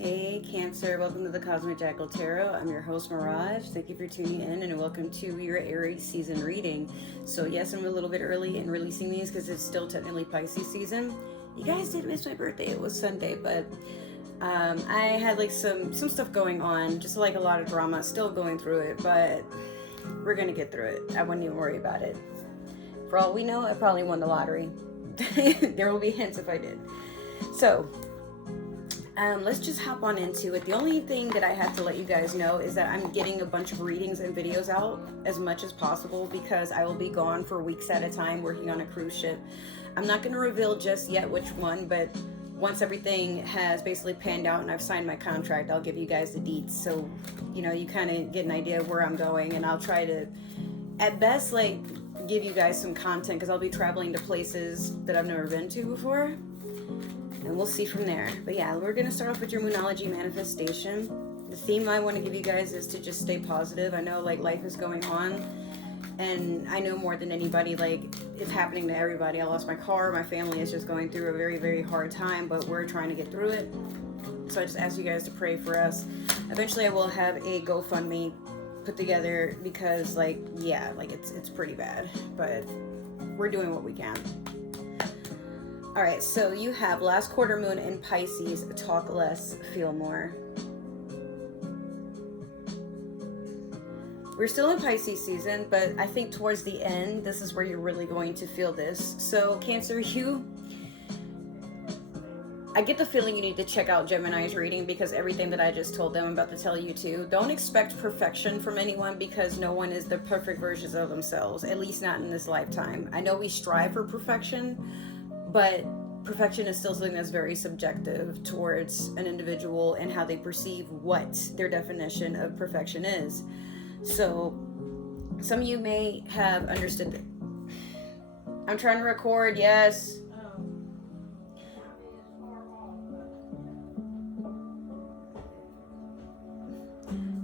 Hey Cancer, welcome to the Cosmic Jackal Tarot. I'm your host Mirage. Thank you for tuning in and welcome to your Aries season reading. So yes, I'm a little bit early in releasing these because it's still technically Pisces season. You guys did miss my birthday. It was Sunday, but I had like some stuff going on, just like a lot of drama, still going through it, but we're gonna get through it. I wouldn't even worry about it. For all we know, I probably won the lottery. There will be hints if I did. So let's just hop on into it. The only thing that I have to let you guys know is that I'm getting a bunch of readings and videos out as much as possible because I will be gone for weeks at a time working on a cruise ship. I'm not going to reveal just yet which one, but once everything has basically panned out and I've signed my contract, I'll give you guys the deets so you kind of get an idea of where I'm going, and I'll try to at best like give you guys some content because I'll be traveling to places that I've never been to before. And we'll see from there. But yeah, we're going to start off with your Moonology manifestation. The theme I want to give you guys is to just stay positive. I know like life is going on, and I know more than anybody, like it's happening to everybody. I lost my car. My family is just going through a very, very hard time, but we're trying to get through it. So I just ask you guys to pray for us. Eventually I will have a GoFundMe put together because it's pretty bad, but we're doing what we can. All right, so you have last quarter moon in Pisces, talk less, feel more. We're still in Pisces season, but I think towards the end, this is where you're really going to feel this. So Cancer, I get the feeling you need to check out Gemini's reading because everything that I just told them I'm about to tell you too. Don't expect perfection from anyone because no one is the perfect versions of themselves, at least not in this lifetime. I know we strive for perfection, but perfection is still something that's very subjective towards an individual and how they perceive what their definition of perfection is. So some of you may have understood it. I'm trying to record, yes.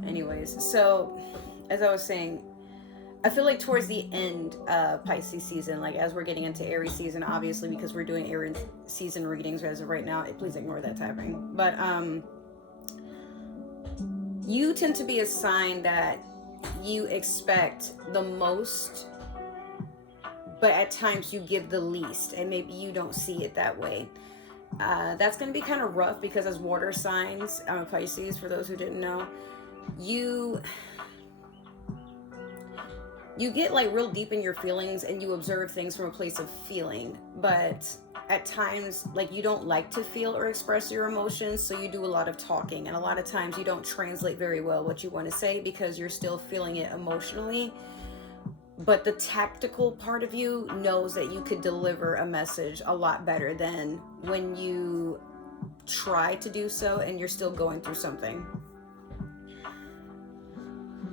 Anyways, so as I was saying, I feel like towards the end of Pisces season, like as we're getting into Aries season, obviously because we're doing Aries season readings as of right now, please ignore that tapping. But you tend to be a sign that you expect the most, but at times you give the least, and maybe you don't see it that way. That's going to be kind of rough because as water signs, I'm a Pisces, for those who didn't know, you get like real deep in your feelings and you observe things from a place of feeling, but at times like you don't like to feel or express your emotions, so you do a lot of talking, and a lot of times you don't translate very well what you want to say because you're still feeling it emotionally, but the tactical part of you knows that you could deliver a message a lot better than when you try to do so and you're still going through something.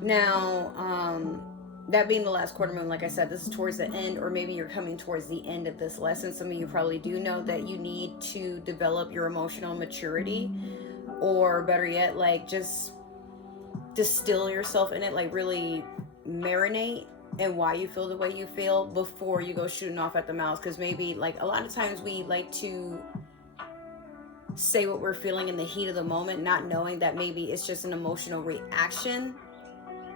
Now, that being the last quarter moon, like I said, this is towards the end, or maybe you're coming towards the end of this lesson. Some of you probably do know that you need to develop your emotional maturity, or better yet, like just distill yourself in it, like really marinate in why you feel the way you feel before you go shooting off at the mouth. Because maybe like a lot of times we like to say what we're feeling in the heat of the moment, not knowing that maybe it's just an emotional reaction.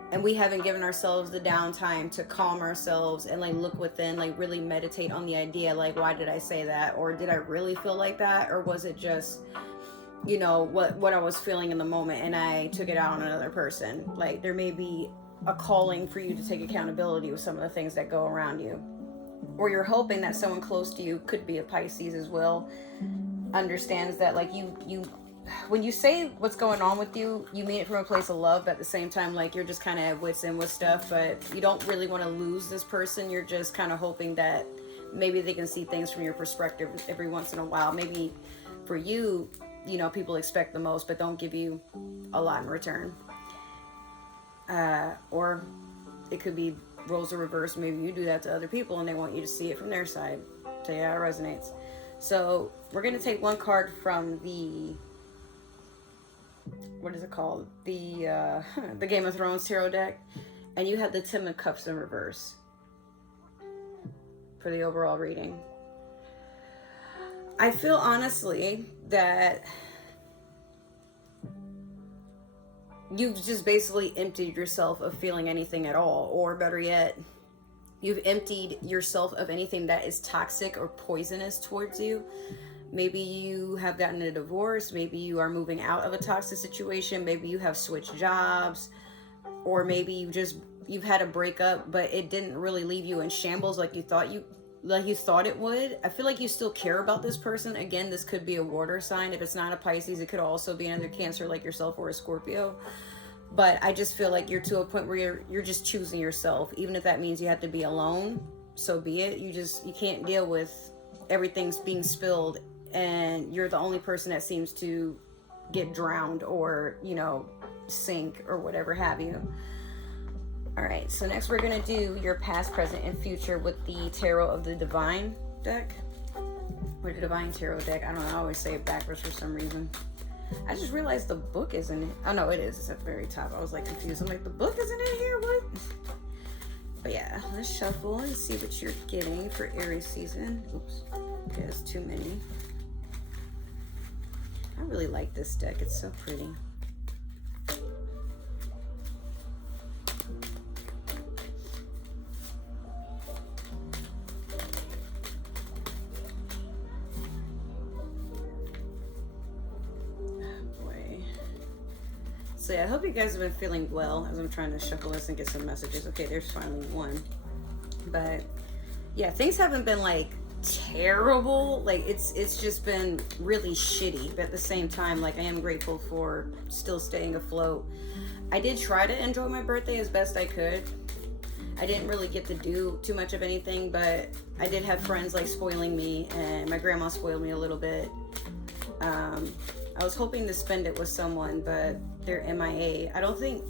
And we haven't given ourselves the downtime to calm ourselves and like look within, like really meditate on the idea, like why did I say that, or did I really feel like that, or was it just what I was feeling in the moment and I took it out on another person. Like there may be a calling for you to take accountability with some of the things that go around you, or you're hoping that someone close to you, could be a Pisces as well, understands that like you when you say what's going on with you, you mean it from a place of love, but at the same time, like you're just kind of at wits end with stuff, but you don't really want to lose this person. You're just kind of hoping that maybe they can see things from your perspective every once in a while. Maybe for you, people expect the most, but don't give you a lot in return. Or it could be roles are reversed. Maybe you do that to other people and they want you to see it from their side. So yeah, it resonates. So we're going to take one card from the, what is it called? The Game of Thrones tarot deck. And you have the Ten of Cups in reverse for the overall reading. I feel honestly that you've just basically emptied yourself of feeling anything at all, or better yet, you've emptied yourself of anything that is toxic or poisonous towards you. Maybe you have gotten a divorce, maybe you are moving out of a toxic situation, maybe you have switched jobs, or maybe you've had a breakup, but it didn't really leave you in shambles like you thought it would. I feel like you still care about this person. Again, this could be a water sign. If it's not a Pisces, it could also be another Cancer like yourself, or a Scorpio. But I just feel like you're to a point where you're just choosing yourself. Even if that means you have to be alone, so be it. You can't deal with everything's being spilled and you're the only person that seems to get drowned or, sink or whatever have you. All right, so next we're gonna do your past, present, and future with the Tarot of the Divine deck. Or the Divine Tarot deck. I don't know, I always say it backwards for some reason. I just realized the book isn't it. Oh no, it is. It's at the very top. I was like confused. I'm like, the book isn't in here? What? But yeah, let's shuffle and see what you're getting for Aries season. Oops, there's too many. I really like this deck. It's so pretty. So yeah, I hope you guys have been feeling well as I'm trying to shuffle this and get some messages. Okay, there's finally one. But yeah, things haven't been like terrible. Like it's just been really shitty. But at the same time, like I am grateful for still staying afloat. I did try to enjoy my birthday as best I could. I didn't really get to do too much of anything, but I did have friends like spoiling me, and my grandma spoiled me a little bit. I was hoping to spend it with someone, but they're MIA. I don't think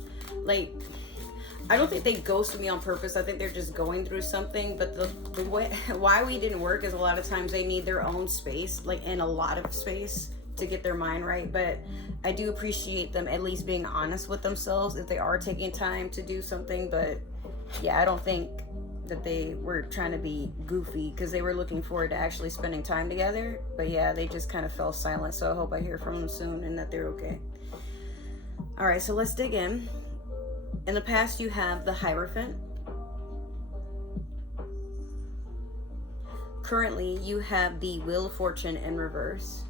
they ghosted me on purpose. I think they're just going through something. But the way why we didn't work is a lot of times they need their own space, like in a lot of space, to get their mind right. But I do appreciate them at least being honest with themselves if they are taking time to do something. But yeah, I don't think that they were trying to be goofy, because they were looking forward to actually spending time together. But yeah, they just kind of fell silent. So I hope I hear from them soon and that they're okay. All right, so let's dig in. In the past, you have the Hierophant. Currently, you have the Wheel of Fortune in reverse.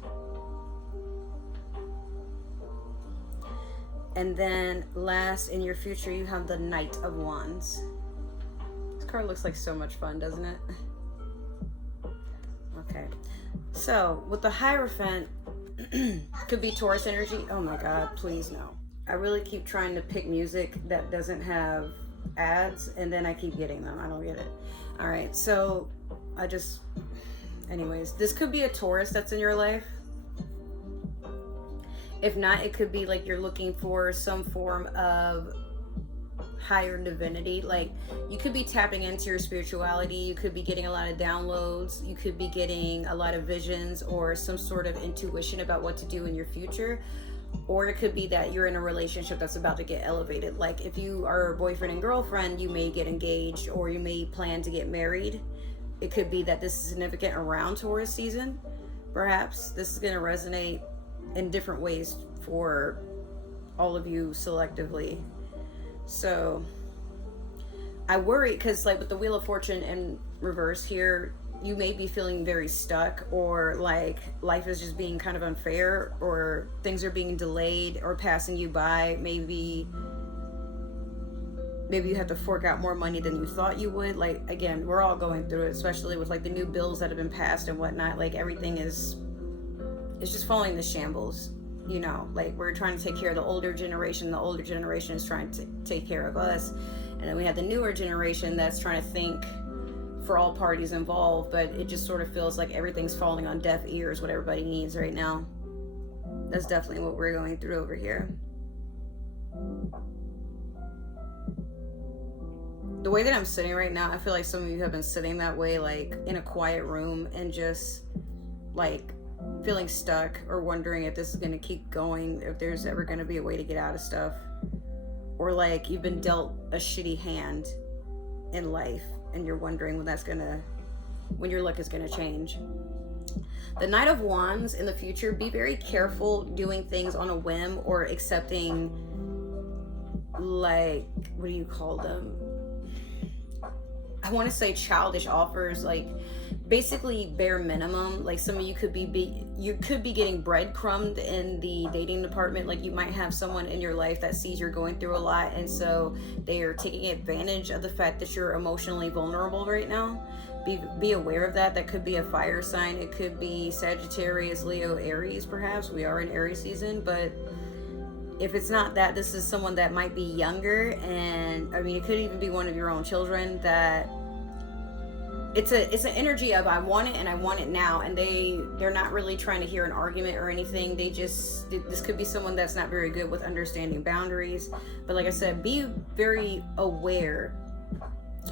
And then last, in your future, you have the Knight of Wands. This card looks like so much fun, doesn't it? Okay. So, with the Hierophant, could be Taurus energy. Oh my God, please no. I really keep trying to pick music that doesn't have ads, and then I keep getting them. I don't get it. All right, so anyways, this could be a Taurus that's in your life. If not, it could be like you're looking for some form of higher divinity. Like you could be tapping into your spirituality. You could be getting a lot of downloads. You could be getting a lot of visions or some sort of intuition about what to do in your future. Or it could be that you're in a relationship that's about to get elevated. Like if you are a boyfriend and girlfriend, you may get engaged or you may plan to get married. It could be that this is significant around Taurus season. Perhaps this is going to resonate in different ways for all of you selectively. So I worry because like with the Wheel of Fortune in reverse here, you may be feeling very stuck, or like life is just being kind of unfair, or things are being delayed or passing you by. Maybe you have to fork out more money than you thought you would. Like again, we're all going through it, especially with like the new bills that have been passed and whatnot. Like everything is just falling to shambles. You know, like we're trying to take care of the older generation. The older generation is trying to take care of us. And then we have the newer generation that's trying to think for all parties involved, but it just sort of feels like everything's falling on deaf ears, what everybody needs right now. That's definitely what we're going through over here. The way that I'm sitting right now, I feel like some of you have been sitting that way, like in a quiet room and just like feeling stuck or wondering if this is going to keep going, if there's ever going to be a way to get out of stuff, or like you've been dealt a shitty hand in life and you're wondering when your luck is going to change. The Knight of Wands in the future, be very careful doing things on a whim or accepting like, what do you call them? I want to say childish offers, like basically bare minimum. Like some of you could be getting breadcrumbed in the dating department. Like you might have someone in your life that sees you're going through a lot, and so they are taking advantage of the fact that you're emotionally vulnerable right now. Be aware of that. That could be a fire sign. It could be Sagittarius, Leo, Aries, perhaps. We are in Aries season, but if it's not that, this is someone that might be younger, and I mean, it could even be one of your own children. That it's an energy of I want it and I want it now, and they're not really trying to hear an argument or anything. This could be someone that's not very good with understanding boundaries. But like I said, be very aware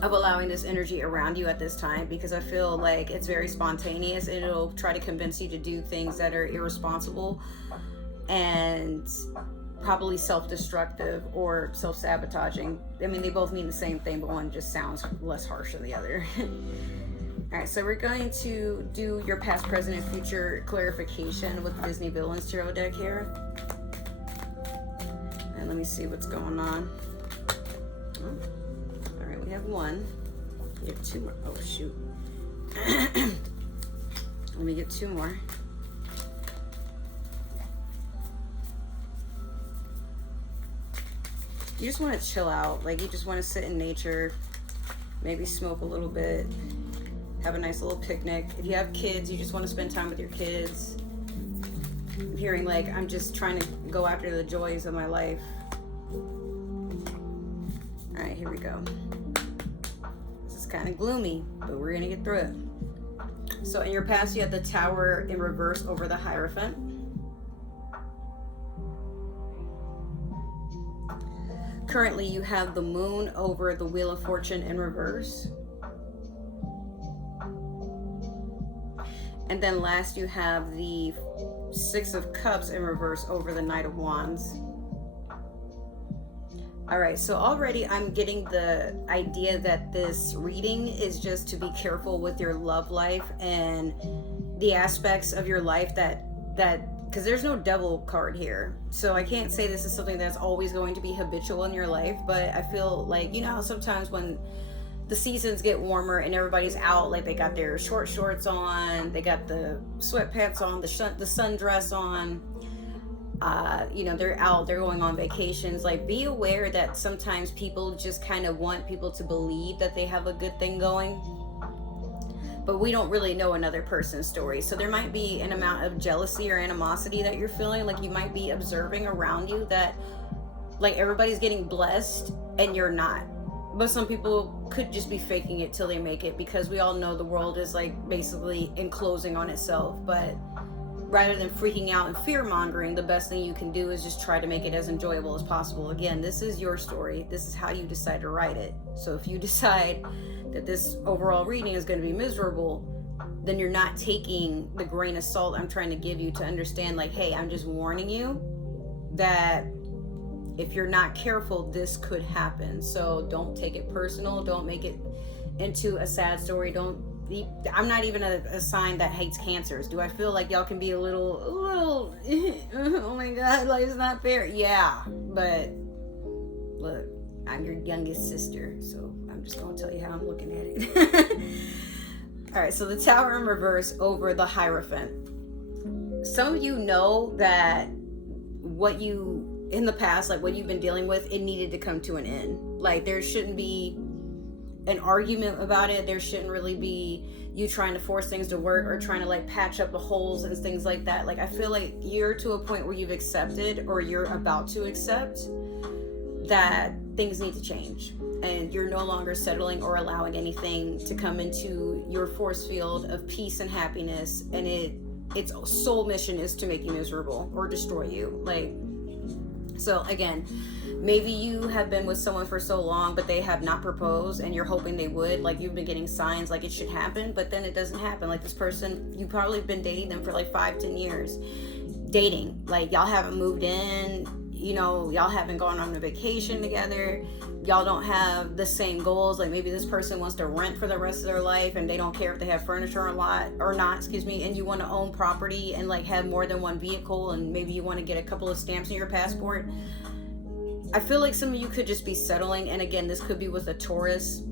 of allowing this energy around you at this time, because I feel like it's very spontaneous and it'll try to convince you to do things that are irresponsible and probably self-destructive or self-sabotaging. I mean, they both mean the same thing, but one just sounds less harsh than the other. All right, so we're going to do your past, present, and future clarification with the Disney Villains Tarot deck here. And let me see what's going on. All right, we have one. We have two more. Oh, shoot. Let me get two more. You just want to chill out. Like, you just want to sit in nature, maybe smoke a little bit, have a nice little picnic. If you have kids, you just want to spend time with your kids. I'm hearing like, I'm just trying to go after the joys of my life. All right, here we go. This is kind of gloomy, but we're going to get through it. So in your past, you had the Tower in reverse over the Hierophant. Currently, you have the Moon over the Wheel of Fortune in reverse. And then last, you have the Six of Cups in reverse over the Knight of Wands. All right, so already I'm getting the idea that this reading is just to be careful with your love life and the aspects of your life that because there's no Devil card here. So I can't say this is something that's always going to be habitual in your life, but I feel like, you know how sometimes when the seasons get warmer and everybody's out, like they got their short shorts on, they got the sweatpants on, the sundress on, you know, they're out, they're going on vacations. Like, be aware that sometimes people just kind of want people to believe that they have a good thing going, but we don't really know another person's story. So there might be an amount of jealousy or animosity that you're feeling. Like, you might be observing around you that like everybody's getting blessed and you're not. But some people could just be faking it till they make it, because we all know the world is like basically enclosing on itself. But rather than freaking out and fear mongering, the best thing you can do is just try to make it as enjoyable as possible. Again, this is your story. This is how you decide to write it. So if you decide that this overall reading is going to be miserable, then you're not taking the grain of salt I'm trying to give you to understand, like, hey, I'm just warning you that if you're not careful, this could happen. So don't take it personal. Don't make it into a sad story. I'm not even a sign that hates cancers. Do I feel like y'all can be a little oh my God, like, it's not fair? Yeah, but look, I'm your youngest sister, so I'm just gonna tell you how I'm looking at it. All right, so the Tower in reverse over the Hierophant. Some of you know that what you in the past, like what you've been dealing with, it needed to come to an end. Like, there shouldn't be an argument about it. There shouldn't really be you trying to force things to work or trying to like patch up the holes and things like that. Like, I feel like you're to a point where you've accepted, or you're about to accept, that things need to change, and you're no longer settling or allowing anything to come into your force field of peace and happiness, and its sole mission is to make you miserable or destroy you. Like, so again, maybe you have been with someone for so long, but they have not proposed, and you're hoping they would. Like, you've been getting signs like it should happen, but then it doesn't happen. Like, this person, you probably been dating them for like 5-10 years. Dating, like, y'all haven't moved in, you know, y'all haven't gone on a vacation together, y'all don't have the same goals. Like, maybe this person wants to rent for the rest of their life, and they don't care if they have furniture or not, and you want to own property and like have more than one vehicle, and maybe you want to get a couple of stamps in your passport. I feel like some of you could just be settling, and again, this could be with a Taurus,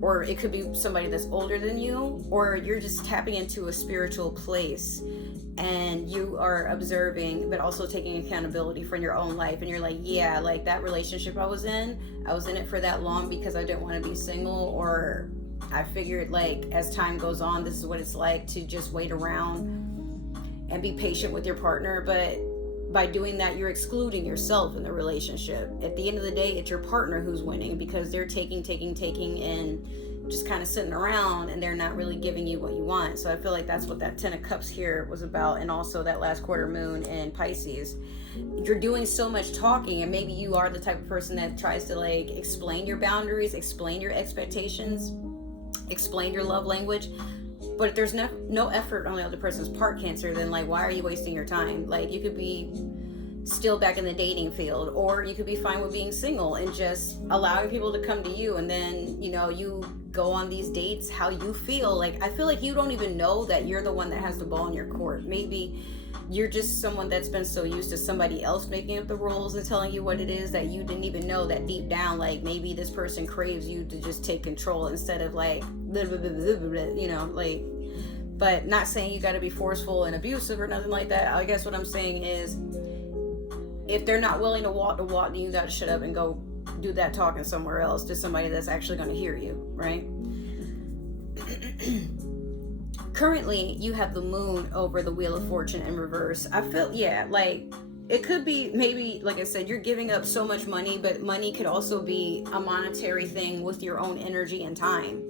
or it could be somebody that's older than you, or you're just tapping into a spiritual place and you are observing but also taking accountability for your own life, and you're like, yeah, like that relationship I was in it for that long because I didn't want to be single, or I figured like as time goes on, this is what it's like to just wait around and be patient with your partner. But by doing that, you're excluding yourself in the relationship. At the end of the day, it's your partner who's winning because they're taking and just kind of sitting around, and they're not really giving you what you want. So I feel like that's what that 10 of Cups here was about, and also that last quarter moon in Pisces. You're doing so much talking, and maybe you are the type of person that tries to like explain your boundaries, explain your expectations, explain your love language. But if there's no effort on the other person's part, Cancer, then like, why are you wasting your time? Like, you could be still back in the dating field, or you could be fine with being single and just allowing people to come to you, and then, you know, you go on these dates how you feel. Like, I feel like you don't even know that you're the one that has the ball in your court. Maybe you're just someone that's been so used to somebody else making up the rules and telling you what it is that you didn't even know that deep down, like, maybe this person craves you to just take control instead of like, you know, like, but not saying you got to be forceful and abusive or nothing like that. I guess what I'm saying is, if they're not willing to walk the walk, then you got to shut up and go do that talking somewhere else to somebody that's actually going to hear you, right? Currently, you have the moon over the Wheel of Fortune in reverse. I feel, yeah, like it could be maybe, like I said, you're giving up so much money, but money could also be a monetary thing with your own energy and time.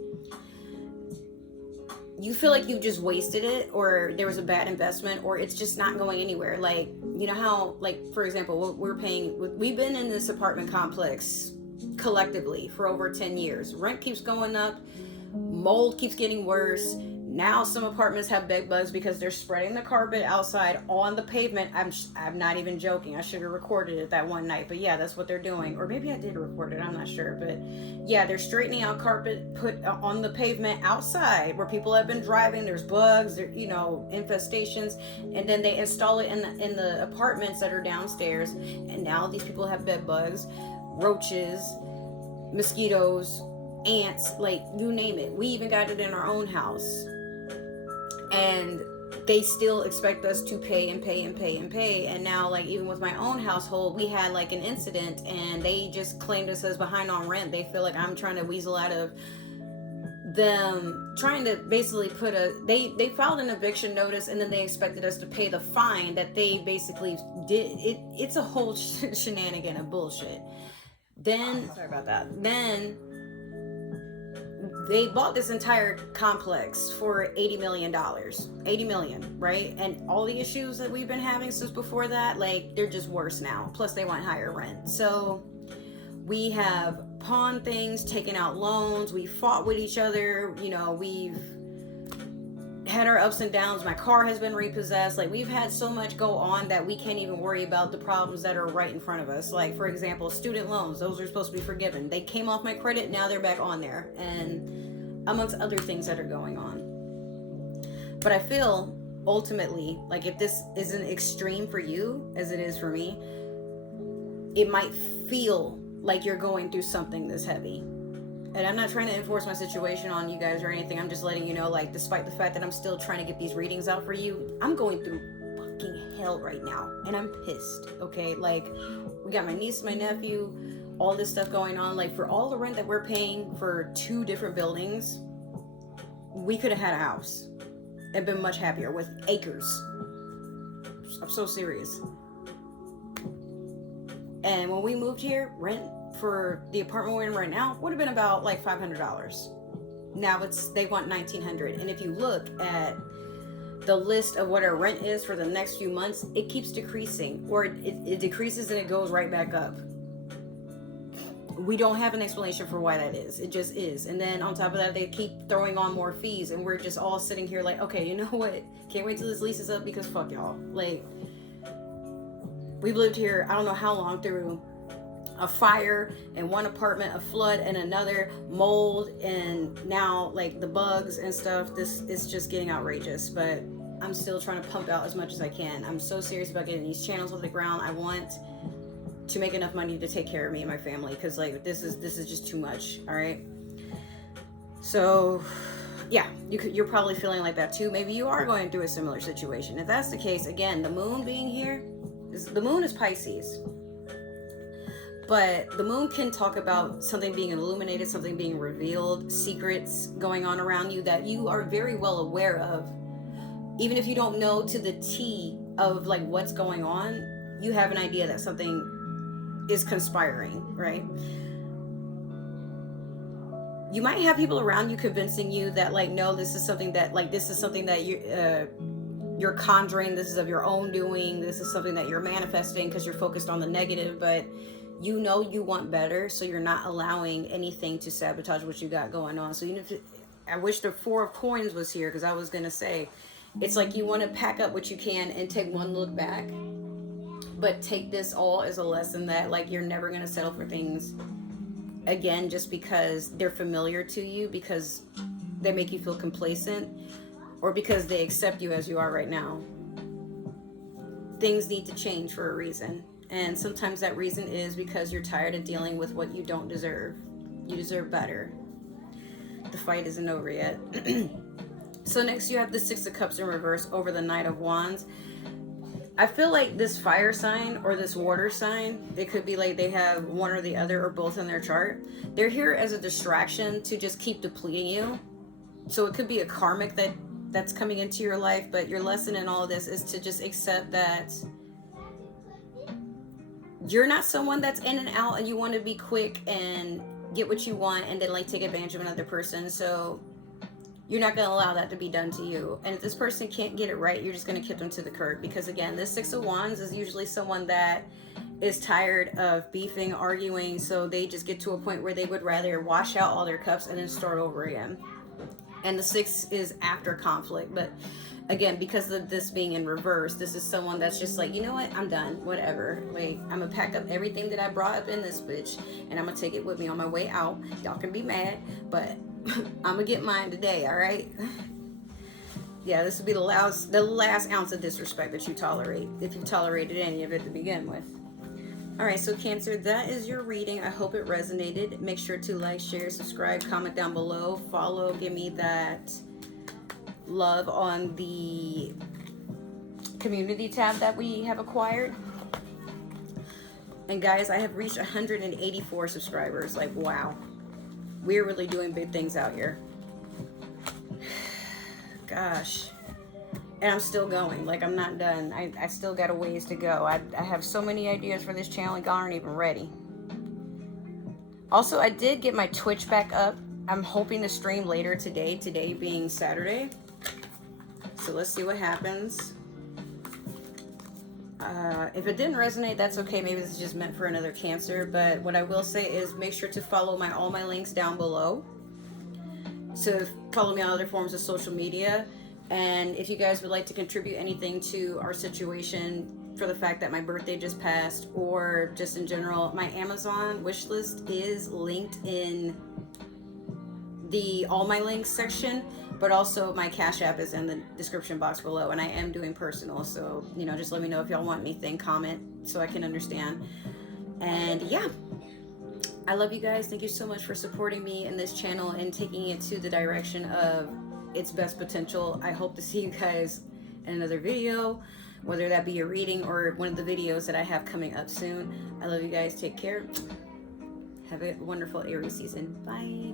You feel like you just wasted it, or there was a bad investment, or it's just not going anywhere. Like, you know how, like, for example, we've been in this apartment complex collectively for over 10 years. Rent keeps going up, mold keeps getting worse. Now some apartments have bed bugs because they're spreading the carpet outside on the pavement. I'm not even joking. I should have recorded it that one night, but yeah, that's what they're doing. Or maybe I did record it, I'm not sure. But yeah, they're straightening out carpet put on the pavement outside where people have been driving. There's bugs, there, you know, infestations, and then they install it in the apartments that are downstairs. And now these people have bed bugs, roaches, mosquitoes, ants, like, you name it. We even got it in our own house. And they still expect us to pay. And now, like, even with my own household, we had like an incident and they just claimed us as behind on rent. They feel like I'm trying to weasel out of them, trying to basically they filed an eviction notice, and then they expected us to pay the fine that they basically did. It's a whole shenanigan of bullshit. Then, sorry about that. Then they bought this entire complex for $80 million. $80 million, right? And all the issues that we've been having since before that, like, they're just worse now. Plus, they want higher rent. So we have pawned things, taken out loans. We fought with each other. You know, we've had our ups and downs. My car has been repossessed. Like, we've had so much go on that we can't even worry about the problems that are right in front of us. Like, for example, student loans, those are supposed to be forgiven. They came off my credit, now they're back on there, and amongst other things that are going on. But I feel ultimately, like, if this isn't extreme for you as it is for me, it might feel like you're going through something this heavy. And I'm not trying to enforce my situation on you guys or anything. I'm just letting you know, like, despite the fact that I'm still trying to get these readings out for you, I'm going through fucking hell right now. And I'm pissed, okay? Like, we got my niece, my nephew, all this stuff going on. Like, for all the rent that we're paying for 2 different buildings, we could have had a house and been much happier with acres. I'm so serious. And when we moved here, rent for the apartment we're in right now would have been about like $500. Now they want $1,900. And if you look at the list of what our rent is for the next few months, it keeps decreasing, or it decreases and it goes right back up. We don't have an explanation for why that is. It just is. And then on top of that, they keep throwing on more fees, and we're just all sitting here like, okay, you know what? Can't wait till this lease is up because fuck y'all. Like, we've lived here, I don't know how long, through a fire in one apartment, a flood in another, mold, and now like the bugs and stuff. This is just getting outrageous, but I'm still trying to pump out as much as I can. I'm so serious about getting these channels off the ground. I want to make enough money to take care of me and my family, because like this is just too much. All right, so yeah, you're probably feeling like that too. Maybe you are going through a similar situation. If that's the case, again, the moon being here, the moon is Pisces, but the moon can talk about something being illuminated, something being revealed, secrets going on around you that you are very well aware of. Even if you don't know to the T of like what's going on, you have an idea that something is conspiring, right? You might have people around you convincing you that like, no, this is something that you're conjuring, this is of your own doing, this is something that you're manifesting because you're focused on the negative, but you know you want better, so you're not allowing anything to sabotage what you got going on. So even if I wish the Four of Coins was here, because I was gonna say, it's like you want to pack up what you can and take one look back, but take this all as a lesson that like you're never gonna settle for things again just because they're familiar to you, because they make you feel complacent, or because they accept you as you are right now. Things need to change for a reason, and sometimes that reason is because you're tired of dealing with what you don't deserve. You deserve better. The fight isn't over yet. So next you have the Six of Cups in reverse over the Knight of Wands. I feel like this fire sign or this water sign, it could be like they have one or the other or both in their chart. They're here as a distraction to just keep depleting you. So it could be a karmic that's coming into your life, but your lesson in all of this is to just accept that you're not someone that's in and out and you want to be quick and get what you want and then like take advantage of another person. So you're not going to allow that to be done to you. And if this person can't get it right, you're just going to kick them to the curb. Because again, this Six of Wands is usually someone that is tired of beefing, arguing. So they just get to a point where they would rather wash out all their cups and then start over again. And the Six is after conflict. But again, because of this being in reverse, this is someone that's just like, you know what? I'm done. Whatever. Like, I'm going to pack up everything that I brought up in this bitch, and I'm going to take it with me on my way out. Y'all can be mad, but I'm gonna get mine today, all right? Yeah, this would be the last ounce of disrespect that you tolerate, if you tolerated any of it to begin with. All right, so Cancer, that is your reading. I hope it resonated. Make sure to like, share, subscribe, comment down below, follow, give me that love on the community tab that we have acquired. And guys, I have reached 184 subscribers. Like, wow. We're really doing big things out here. Gosh. And I'm still going. Like, I'm not done. I still got a ways to go. I have so many ideas for this channel and aren't even ready. Also, I did get my Twitch back up. I'm hoping to stream later today. Today being Saturday. So let's see what happens. If it didn't resonate, that's okay. Maybe this is just meant for another Cancer. But what I will say is make sure to follow all my links down below. So follow me on other forms of social media. And if you guys would like to contribute anything to our situation for the fact that my birthday just passed, or just in general, my Amazon wish list is linked in the all my links section. But also my Cash App is in the description box below, and I am doing personal. So, you know, just let me know if y'all want anything, comment so I can understand. And yeah, I love you guys. Thank you so much for supporting me in this channel and taking it to the direction of its best potential. I hope to see you guys in another video, whether that be a reading or one of the videos that I have coming up soon. I love you guys. Take care. Have a wonderful Aries season. Bye.